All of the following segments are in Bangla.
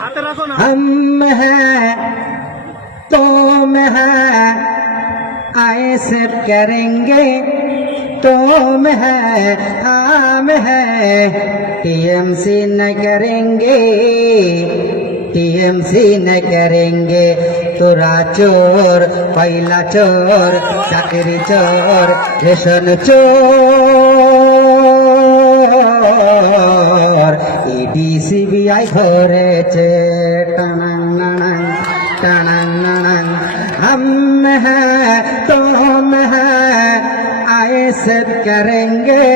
হাতে রাখো না हम हैं तुम हैं आए सब करेंगे तुम हैं हम हैं टीएमसी न करेंगे टीएमसी न करेंगे তোরা চোর পয়লা চোর চাকরি চোর রেশন চোর ইডি সিবিআই ধরেছে টানাং নানাং টানাং নানাং हम हैं तुम हैं आए सब करेंगे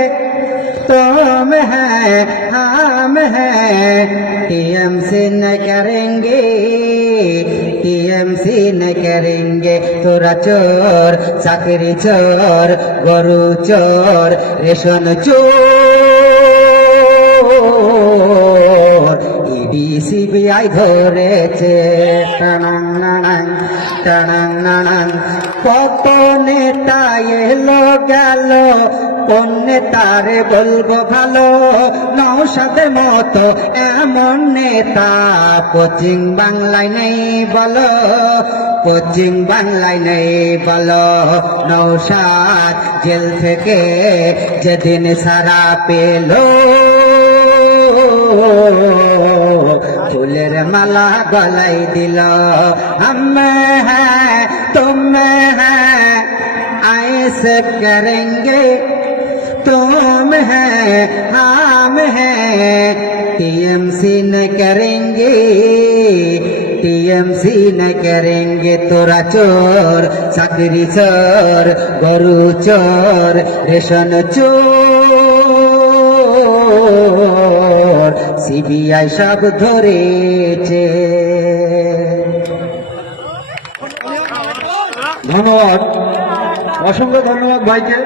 तुम हैं हम हैं टीएमसी न करेंगे टीएमसी न करेंगे তোরা চোর চাকরি চোর গরু চোর রেশন চোর সিবিআই ধরেছে। টানাং টানাং কত নেতা এলো, গেল। কোন নেতারে বলব ভালো। নৌসাদে মতো এমন নেতা কোচিং বাংলায় নেই বলো কোচিং বাংলায় নেই বলো। নৌসাদ জেল থেকে যেদিন সারা পেল। মালা গলাই দিল हम हैं तुम हैं आए सब करेंगे तुम हैं हम हैं टीएमसी न करेंगे टीएमसी न करेंगे তোরা চোর চাকরি চোর গরু চোর রেশন চোর সিবিআই সব ধরেছে। ধন্যবাদ। অসংখ্য ধন্যবাদ ভাইকে।